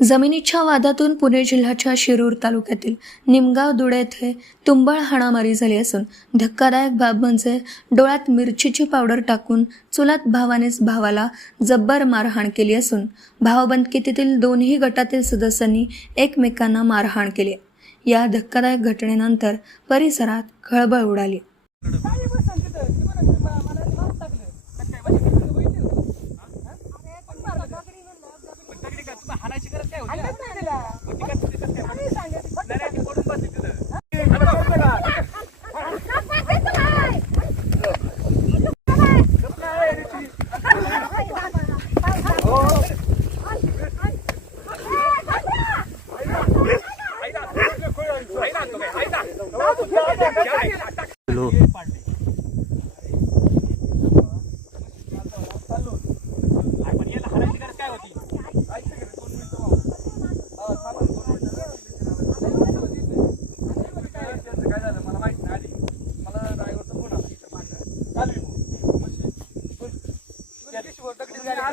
जमिनीच्या वादातून पुणे जिल्ह्याच्या शिरूर तालुक्यातील निमगाव दुडे येथे तुंबळ हाणामारी झाली असून धक्कादायक बाब म्हणजे डोळ्यात मिरचीची पावडर टाकून चुलत भावानेच भावाला जब्बर मारहाण केली असून भावबंदकीतील दोन्ही गटातील सदस्यांनी एकमेकांना मारहाण केली। या धक्कादायक घटनेनंतर परिसरात खळबळ उडाली।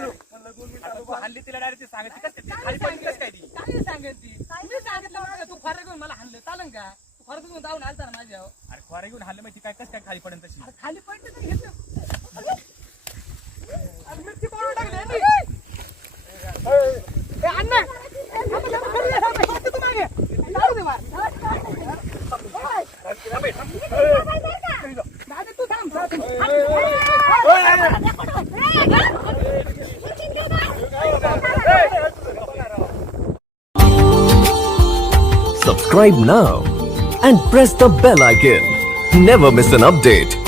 हल्ली तिला डायरेक्ट सांगितली कसं खाली पडली कसं काय ती काय सांगितली मी सांगितलं मला तू खोरे घेऊन मला हल्लं चालन का तू खोरे घेऊन जाऊन आलता ना माझ्या अरे खोरे घेऊन हल्लं माहिती काय कसं काय खाली पडन तशी खाली पडली तर घेतलं अरे मिरची पावडर टाकली ए अण्णा तू मागे जाऊ दे मार दादा तू थांब Subscribe now and press the bell icon. Never miss an update.